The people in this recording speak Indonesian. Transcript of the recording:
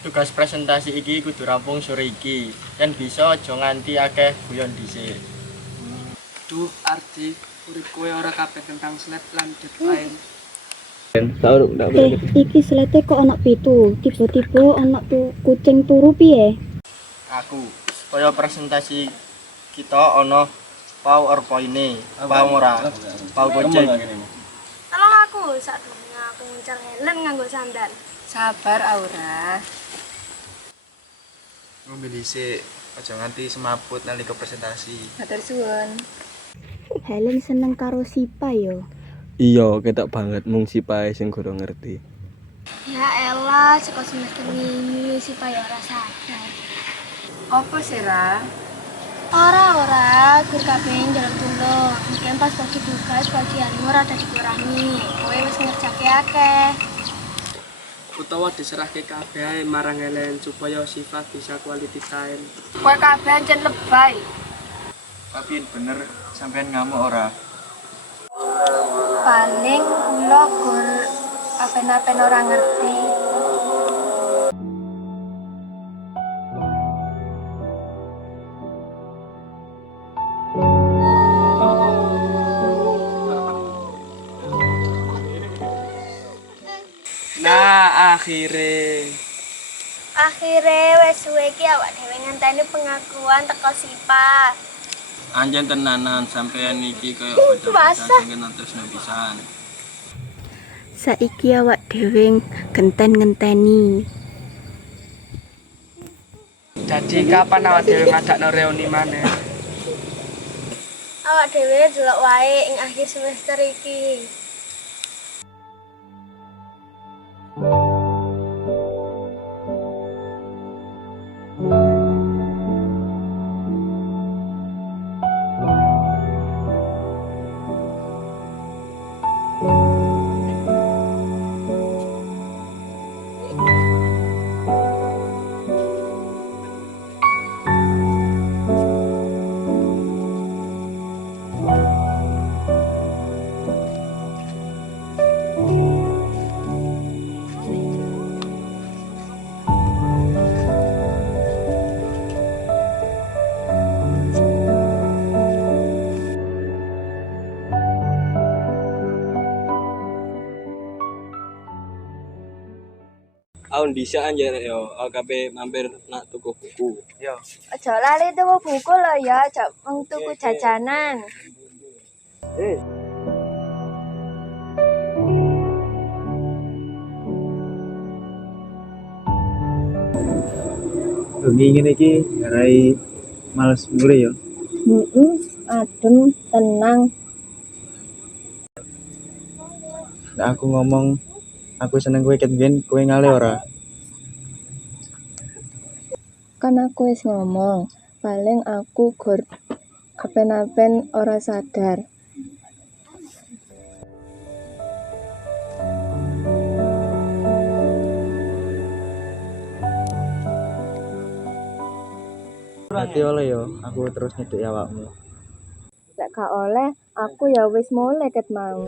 Tugas presentasi iki kudu rampung sore iki. Yen bisa aja nganti akeh guyon dhisik. Duh, Ardi, urip kowe ora kabeh tentang slide lan deadline. Iki slide kok ana 7. Tiba-tiba ana kucing turu piye? Aku supaya presentasi kita ana PowerPoint-e. Paham ora? Pau kucing. Tolong aku, saat aku nguncal Helen nganggo sandal. Sabar Aura. Ngombe dhisik, aja nganti semaput nalika presentasi. Matur suwun. Helen seneng karo Sipa yo. Iya, ketok banget mung si Pae sing kurang ngerti. Ya elah, saka semester ini si Payo ora sadar. Apa sih Ra? Ora, gur kabeh njaluk tulung. Mungkin pas bagi tugas bagianmu rada dikurangi. Kowe wis ngerjake akeh. Utawa diserahke kabeh ae marang Helen supaya Syifa bisa quality time. Kowe kabeh ancen lebay. Tapi bener sampean ngamuk ora? Paling kula gur apen-apen ora ngerti. Nah, akhirnya Wes suwe iki awak dhewe ngenteni pengakuan teko Sipa. Anjen tenanan sampean iki kaya bocah-bocah sing nentresno pisan. Saiki awak dhewe ngenteni. jadi kapan awak dhewe ngadakno reuni maneh? Awak dhewe delok wae ing akhir semester iki. Aun dhisik anjen yo, kabeh mampir nak tuku buku. Aja lali tuku buku lho ya, aja mung tuku jajanan. Bengi ngene iki garai males mulai ya. Adem, tenang. Nek aku ngomong aku seneng kowe ket biyen kowe ngale ora? Kan aku wis ngomong, paling aku gur apen-apen ora sadar. Berarti oleh ya aku terus nyedeki awakmu. Lek gak oleh, aku ya wis mulai ket mau.